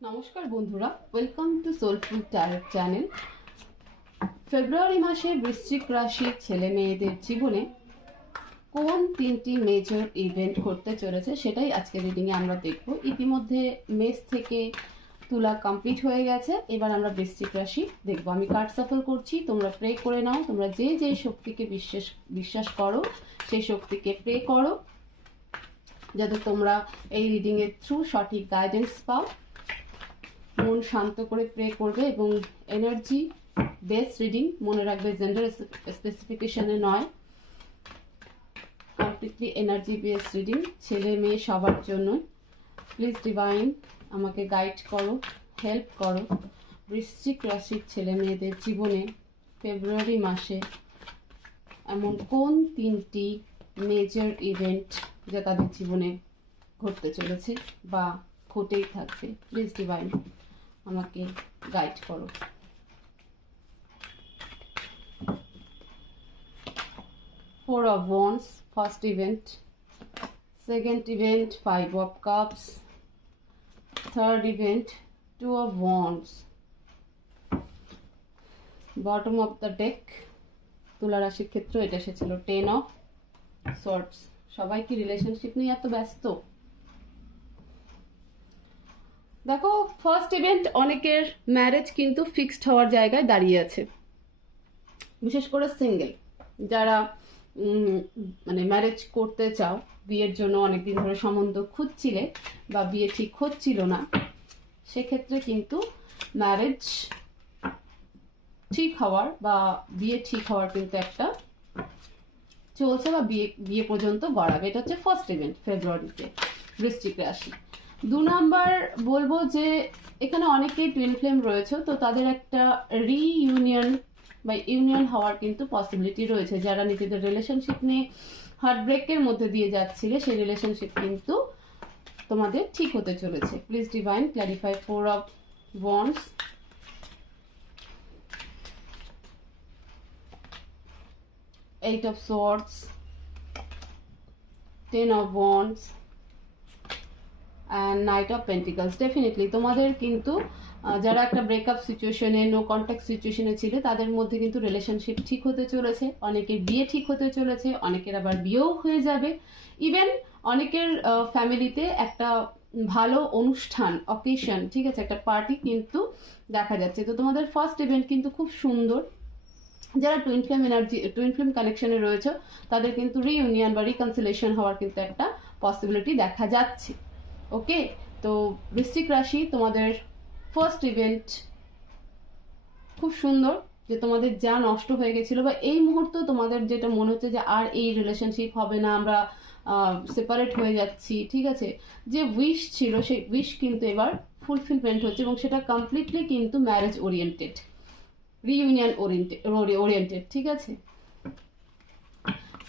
নমস্কার বন্ধুরা, welcome to soulful tarot channel. ফেব্রুয়ারি মাসে বৃশ্চিক রাশির ছেলে মেয়েদের জীবনে কোন তিনটি মেজর ইভেন্ট ঘটতে চলেছে সেটাই আজকে রিডিংয়ে আমরা দেখব। ইতিমধ্যে মেষ থেকে তুলা কমপ্লিট হয়ে গেছে, এবার আমরা বৃশ্চিক রাশি দেখব। আমি কার্ড সাফল করছি, তোমরা প্রে করে নাও। তোমরা যে যে শক্তিকে বিশ্বাস করো সেই শক্তিকে প্রে করো, যাতে তোমরা এই রিডিংয়ের থ্রু সঠিক গাইডেন্স পাও। মন শান্ত করে প্রে করবে এবং এনার্জি বেস রিডিং, মনে রাখবে জেন্ডার স্পেসিফিকেশনে নয়, কমপ্লিটলি এনার্জি বেস রিডিং, ছেলে মেয়ে সবার জন্য। প্লিজ ডিভাইন আমাকে গাইড করো, হেল্প করো। বৃশ্চিক রাশির ছেলে মেয়েদের জীবনে ফেব্রুয়ারি মাসে এমন কোন তিনটি মেজর ইভেন্ট যা তাদের জীবনে ঘটতে চলেছে বা ঘটেই থাকবে। প্লিজ ডিভাইন আমাকে গাইড করো। Four of Wands, first event. Second event, Five of Cups. Third event, Two of Wands. Bottom of the deck, তুলা রাশির ক্ষেত্রে এটা এসেছিল টেন অফ সোর্ডস। সবাই কি রিলেশনশিপ নিয়ে এত ব্যস্ত? দেখো, ফার্স্ট ইভেন্ট অনেকের ম্যারেজ কিন্তু ফিক্সড হওয়ার জায়গায় দাঁড়িয়ে আছে, বিশেষ করে সিঙ্গেল যারা মানে ম্যারেজ করতে চাও, বিয়ের জন্য অনেকদিন ধরে সম্বন্ধ খুঁজছিলে বা বিয়ে ঠিক হচ্ছিল না, সেক্ষেত্রে কিন্তু ম্যারেজ ঠিক হওয়ার বা বিয়ে ঠিক হওয়ার কিন্তু একটা চলছে বা বিয়ে পর্যন্ত গড়াবে। এটা হচ্ছে ফার্স্ট ইভেন্ট ফেব্রুয়ারিতে বৃশ্চিক রাশি। 2 নাম্বার বলবো যে এখানে অনেকেই টুইন ফ্লেম রয়েছে, তো তাদের একটা রিইউনিয়ন বা ইউনিয়ন হওয়ার কিন্তু পসিবিলিটি রয়েছে। যারা নিজেদের রিলেশনশিপ নিয়ে হার্টব্রেকের মধ্যে দিয়ে যাচ্ছিলে, সেই রিলেশনশিপ কিন্তু তোমাদের ঠিক হতে চলেছে। Please divine clarify four of wands, eight of swords, ten of wands and night of pentacles. Definitely তোমাদের কিন্তু যারা একটা ব্রেকআপ সিচুয়েশনে, নো কন্ট্যাক্ট সিচুয়েশনে ছিল, তাদের মধ্যে কিন্তু রিলেশনশিপ ঠিক হতে চলেছে। অনেকের বিয়ে ঠিক হতে চলেছে, অনেকের আবার বিয়েও হয়ে যাবে। ইভেন অনেকের ফ্যামিলিতে একটা ভালো অনুষ্ঠান, অকেশন, ঠিক আছে, একটা পার্টি কিন্তু দেখা যাচ্ছে। তো তোমাদের ফার্স্ট ইভেন্ট কিন্তু খুব সুন্দর। যারা twin flame energy, twin flame কানেকশনে রয়েছে, তাদের কিন্তু রিইউনিয়ন বা রিকনসিলেশন হওয়ার কিন্তু একটা পসিবিলিটি দেখা যাচ্ছে। ওকে, তো বৃশ্চিক রাশি, তোমাদের ফার্স্ট ইভেন্ট খুব সুন্দর। যে তোমাদের যা নষ্ট হয়ে গেছিল বা এই মুহূর্তে তোমাদের যেটা মনে হচ্ছে যে আর এই রিলেশনশিপ হবে না, আমরা সেপারেট হয়ে যাচ্ছি, ঠিক আছে, যে উইশ ছিল সেই উইশ কিন্তু এবার ফুলফিলমেন্ট হচ্ছে এবং সেটা কমপ্লিটলি কিন্তু ম্যারেজ ওরিয়েন্টেড, রিইউনিয়ন ওরিয়েন্টেড, ঠিক আছে।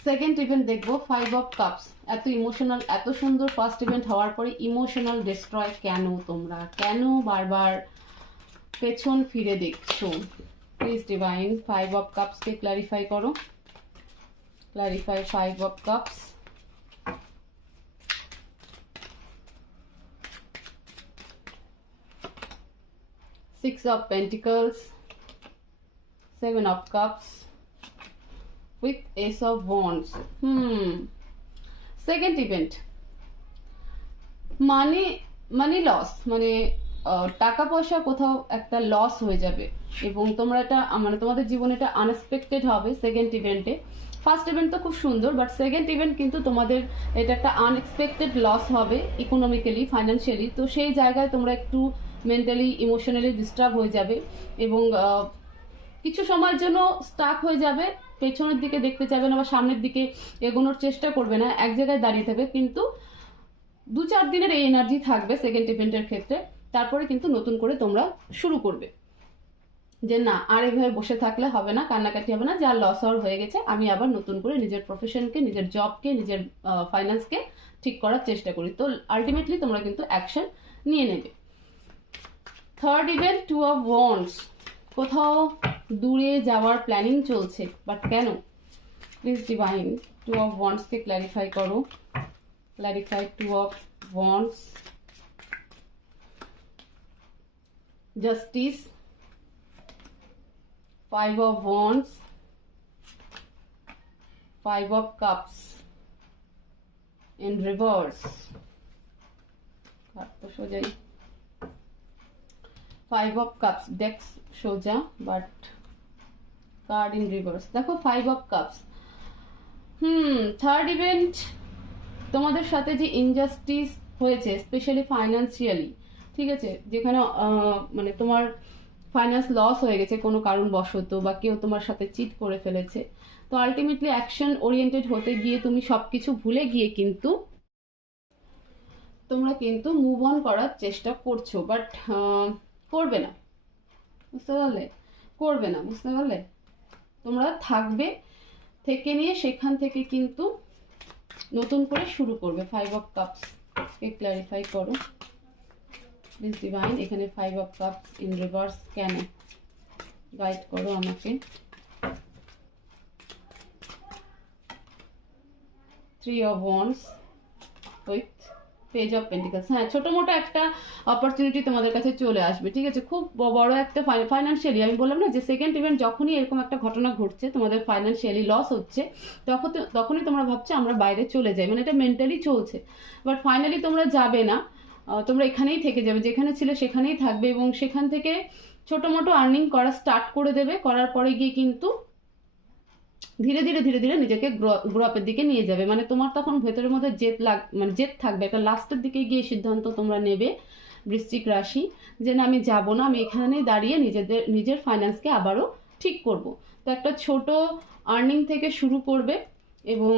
সেকেন্ড ইভেন্ট দেখবো ফাইভ অফ কাপস। এত ইমোশনাল, এত সুন্দর ফার্স্ট ইভেন্ট হওয়ার পরে ইমোশনাল ডিস্ট্রয় কেন? তোমরা কেন বারবার পেছন ফিরে দেখছো? প্লিজ ডিভাইন ফাইভ অফ কাপসকে ক্লারিফাই করো। Clarify five of cups, six of pentacles, seven of cups with ace of wands. Second event, money loss, মানে টাকা পয়সা কোথাও একটা লস হয়ে যাবে এবং তোমরা এটা মানে তোমাদের জীবনে এটা আনএক্সপেক্টেড হবে সেকেন্ড ইভেন্টে। ফার্স্ট ইভেন্ট তো খুব সুন্দর, বাট সেকেন্ড ইভেন্ট কিন্তু তোমাদের এটা একটা আনএক্সপেক্টেড লস হবে ইকোনমিক্যালি, ফাইন্যান্সিয়ালি। তো সেই জায়গায় তোমরা একটু মেন্টালি, ইমোশনালি ডিস্টার্ব হয়ে যাবে এবং কিছু সময়ের জন্য স্টাক হয়ে যাবে, পেছনের দিকে দেখতে যাবে না বা সামনের দিকে এগোনোর চেষ্টা করবে না, এক জায়গায় দাঁড়িয়ে থাকবে। কিন্তু 2-4 দিনের এই এনার্জি থাকবে সেকেন্ড ইভেন্টের ক্ষেত্রে। তারপরে কিন্তু নতুন করে তোমরা শুরু করবে যে না, আর এভাবে বসে থাকলে হবে না, কান্নাকাটি হবে না, যা লস হওয়ার হয়ে গেছে, আমি আবার নতুন করে নিজের প্রফেশনকে, নিজের জবকে, নিজের ফাইন্যান্সকে ঠিক করার চেষ্টা করি। তো আলটিমেটলি তোমরা কিন্তু অ্যাকশন নিয়ে নেবে। Third event two of wands. কোথাও দূরে যাওয়ার প্ল্যানিং চলছে, বাট কেন? প্লিজ ডিভাইন টু অফ ওয়ান্ডসকে ক্ল্যারিফাই করো। Clarify two of wands, justice, 5 of wands, 5 of cups in reverse, তো সোজাই 5 of cups, decks সোজা বাট কার্ড ইন রিভার্স। দেখো 5 of cups, থার্ড ইভেন্ট, তোমাদের সাথে যে ইনজাস্টিস হয়েছে স্পেশালি ফাইন্যান্সিয়ালি, ঠিক আছে, যেখানে মানে তোমার ফাইন্যান্স লস হয়ে গেছে কোনো কারণবশত, বা কেউ তোমার সাথে চিট করে ফেলেছে, তো আলটিমেটলি অ্যাকশন ওরিয়েন্টেড হতে গিয়ে তুমি সবকিছু ভুলে গিয়ে কিন্তু তোমরা কিন্তু মুভ অন করার চেষ্টা করছো, বাট করবে না, বুঝতে পারলে? করবে না, বুঝতে পারলে? তোমরা থাকবে, থেকে নিয়ে সেখান থেকে কিন্তু নতুন করে শুরু করবে। 5 of cups কে ক্ল্যারিফাই করো প্লিজ ডিভাইন, এখানে 5 of cups ইন রিভার্স কেন, গাইড করো আমাকে। 3 of wands with page of pentacles. হ্যাঁ, ছোট মোটো একটা অপরচুনিটি তোমাদের কাছে চলে আসবে, ঠিক আছে, খুব বড় একটা ফাইন্যান্সিয়ালি, আমি বললাম না যে সেকেন্ড ইভেন্ট যখনই এরকম একটা ঘটনা ঘটছে, তোমাদের ফাইন্যান্সিয়ালি লস হচ্ছে, তখনই তোমরা ভাবছো আমরা বাইরে চলে যাই, মানে এটা মেন্টালি চলছে, বাট ফাইনালি তোমরা যাবে না, তোমরা এখানেই থেকে যাবে, যেখানে ছিলে সেখানেই থাকবে, এবং সেখান থেকে ছোট মোটো আর্নিং করা স্টার্ট করে দেবে, করার পরে গিয়ে কিন্তু ধীরে ধীরে ধীরে ধীরে নিজেকে গ্রো আপের দিকে নিয়ে যাবে। মানে তোমার তখন ভেতরের মধ্যে জেদ থাকবে, একটা লাস্টের দিকে গিয়ে সিদ্ধান্ত তোমরা নেবে বৃশ্চিক রাশি, যে না আমি যাব না, আমি এখানে দাঁড়িয়ে নিজের ফাইন্যান্সকে আবারও ঠিক করব। তো একটা ছোট আর্নিং থেকে শুরু করবে, এবং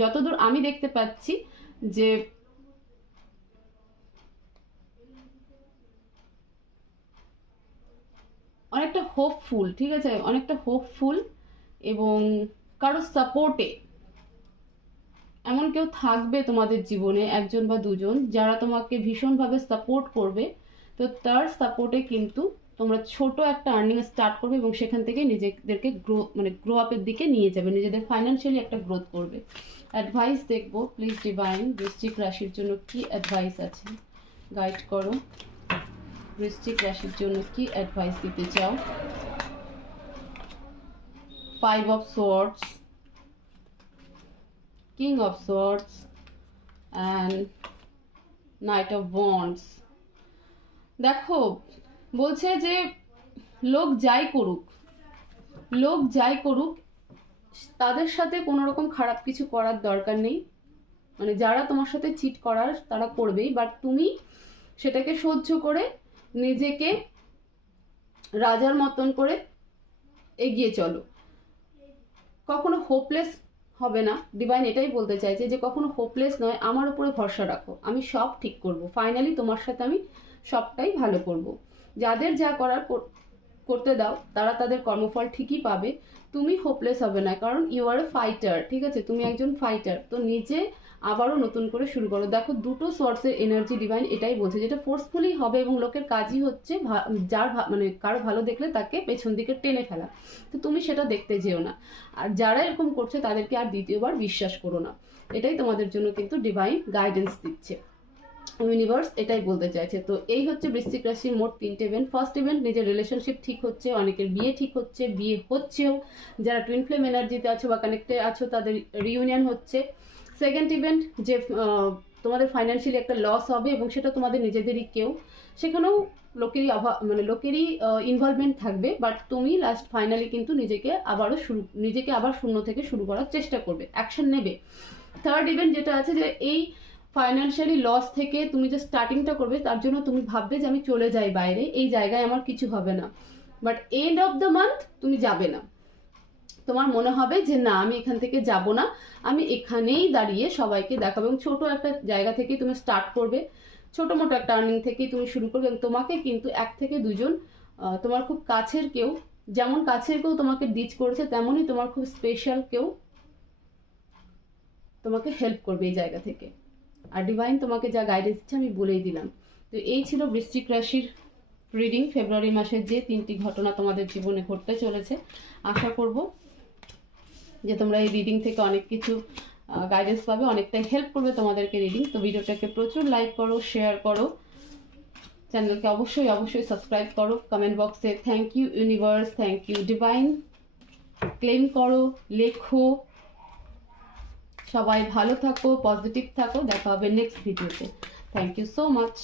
যতদূর আমি দেখতে পাচ্ছি যে অনেকটা হোপফুল, ঠিক আছে, অনেকটা হোপফুল, এবং কারো সাপোর্টে এমন কেউ থাকবে তোমাদের জীবনে, একজন বা দুজন, যারা তোমাকে ভীষণভাবে সাপোর্ট করবে। তো তার সাপোর্টে কিন্তু তোমরা ছোট একটা আর্নিং স্টার্ট করবে, এবং সেখান থেকে নিজেদেরকে গ্রো আপের দিকে নিয়ে যাবে, নিজেদের ফাইন্যান্সিয়ালি একটা গ্রোথ করবে। অ্যাডভাইস দেখবো প্লিজ ডিভাইন, বৃশ্চিক রাশির জন্য কি অ্যাডভাইস আছে, গাইড করো। বৃশ্চিক রাশির জন্য কি অ্যাডভাইস দিতে চাও? 5 of swords, King of swords and Knight of wands। দেখো বলছে যে লোক যাই করুক তাদের সাথে কোনো রকম খারাপ কিছু করার দরকার নেই, মানে যারা তোমার সাথে চিট করার তারা করবেই, বাট তুমি সেটাকে সহ্য করে নিজেকে রাজার মতন করে এগিয়ে চলো, কখনো হোপলেস হবে না। ডিভাইন এটাই বলতে চাইছে যে কখনো হোপলেস নয়, আমার উপরে ভরসা রাখো, আমি সব ঠিক করব, ফাইনালি তোমার সাথে আমি সবটাই ভালো করব। যাদের যা করার করতে দাও, তারা তাদের কর্মফল ঠিকই পাবে, তুমি হোপলেস হবে না, কারণ ইউ আর এ ফাইটার, ঠিক আছে, তুমি একজন ফাইটার। তো নিজে আবারও নতুন করে শুরু করো। দেখো দুটো সোর্সের এনার্জি ডিভাইন এটাই বলছে, যেটা ফোর্সফুলি হবে, এবং লোকের কাজই হচ্ছে যার মানে কারো ভালো দেখলে তাকে পেছন দিকে টেনে ফেলা, তো তুমি সেটা দেখতে যেও না। আর যারা এরকম করছে তাদেরকে আর দ্বিতীয়বার বিশ্বাস করো না, এটাই তোমাদের জন্য কিন্তু ডিভাইন গাইডেন্স দিচ্ছে, ইউনিভার্স এটাই বলতে চাইছে। তো এই হচ্ছে বৃশ্চিক রাশির মোট 3টে ইভেন্ট। ফার্স্ট ইভেন্ট, নিজের রিলেশনশিপ ঠিক হচ্ছে, অনেকের বিয়ে ঠিক হচ্ছে, বিয়ে হচ্ছেও, যারা টুইন ফ্লেম এনার্জিতে আছো বা কানেক্টে আছো তাদের রিইউনিয়ন হচ্ছে। সেকেন্ড ইভেন্ট, যে তোমাদের ফাইন্যান্সিয়ালি একটা লস হবে, এবং সেটা তোমাদের নিজেদেরই কেউ, সেখানেও লোকেরই ইনভলভমেন্ট থাকবে, বাট তুমি লাস্ট ফাইনালি কিন্তু নিজেকে আবার শূন্য থেকে শুরু করার চেষ্টা করবে, অ্যাকশন নেবে। থার্ড ইভেন্ট যেটা আছে, যে এই ফাইন্যান্সিয়ালি লস থেকে তুমি যে স্টার্টিংটা করবে, তার জন্য তুমি ভাববে যে আমি চলে যাই বাইরে, এই জায়গায় আমার কিছু হবে না, but end of the month তুমি যাবে না, তোমার মনে হবে যে না আমি এখান থেকে যাব না, আমি এখানেই দাঁড়িয়ে সবাইকে দেখাবো, এবং ছোট একটা জায়গা থেকেই তুমি স্টার্ট করবে, ছোট মোটো একটা আর্নিং থেকেই তুমি শুরু করবে, এবং তোমাকে কিন্তু 1 থেকে 2 জন তোমার খুব কাছের কেউ, যেমন কাছের কেউ তোমাকে ডিচ করেছে, তেমনই তোমার খুব স্পেশাল কেউ তোমাকে হেল্প করবে এই জায়গা থেকে। আর ডিভাইন তোমাকে যা গাইডেন্স দিচ্ছে আমি বলেই দিলাম। তো এই ছিল বৃশ্চিক রাশির রিডিং, ফেব্রুয়ারি মাসের যে 3টি ঘটনা তোমাদের জীবনে ঘটতে চলেছে। আশা করব যে তোমরা এই রিডিং থেকে অনেক কিছু গাইডেন্স পাবে, অনেকটাই হেল্প করবে তোমাদেরকে রিডিং। তো ভিডিওটাকে প্রচুর লাইক করো, শেয়ার করো, চ্যানেলকে অবশ্যই অবশ্যই সাবস্ক্রাইব করো। কমেন্ট বক্সে thank you universe, thank you divine claim করো, লেখো। সবাই ভালো থাকো, পজিটিভ থাকো। দেখা হবে নেক্সট ভিডিওতে। Thank you so much.